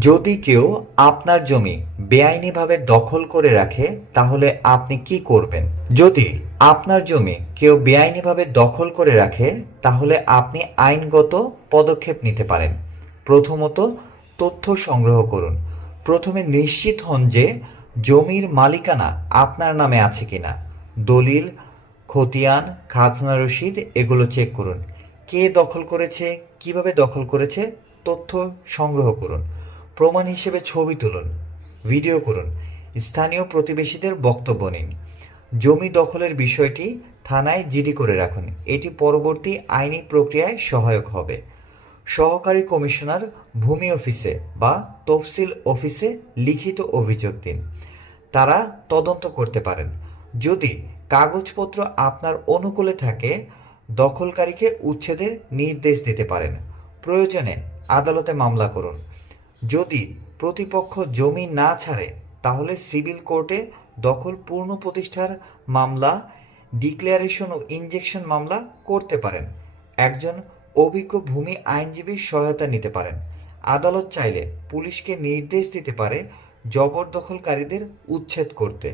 যদি কেউ আপনার জমি বেআইনিভাবে দখল করে রাখে, তাহলে আপনি কি করবেন? যদি আপনার জমি কেউ বেআইনিভাবে দখল করে রাখে, তাহলে আপনি আইনগত পদক্ষেপ নিতে পারেন। প্রথমত তথ্য সংগ্রহ করুন। প্রথমে নিশ্চিত হন যে জমির মালিকানা আপনার নামে আছে কিনা। দলিল, খতিয়ান, খাজনা রসিদ এগুলো চেক করুন। কে দখল করেছে, কীভাবে দখল করেছে, তথ্য সংগ্রহ করুন। প্রমাণ হিসেবে ছবি তুলুন, ভিডিও করুন, স্থানীয় প্রতিবেশীদের বক্তব্য নিন। জমি দখলের বিষয়টি থানায় জিডি করে রাখুন। এটি পরবর্তী আইনি প্রক্রিয়ায় সহায়ক হবে। সহকারী কমিশনার ভূমি অফিসে বা তফসিল অফিসে লিখিত অভিযোগ দিন। তারা তদন্ত করতে পারেন। যদি কাগজপত্র আপনার অনুকূলে থাকে, দখলকারীকে উচ্ছেদের নির্দেশ দিতে পারেন। প্রয়োজনে আদালতে মামলা করুন। যদি প্রতিপক্ষ জমি না ছাড়ে, তাহলে সিভিল কোর্টে দখল পূর্ণ প্রতিষ্ঠার মামলা, ডিক্লারেশন ও ইনজেকশন মামলা করতে পারেন। একজন অভিজ্ঞ ভূমি আইনজীবীর সহায়তা নিতে পারেন। আদালত চাইলে পুলিশকে নির্দেশ দিতে পারে জবরদখলকারীদের উচ্ছেদ করতে।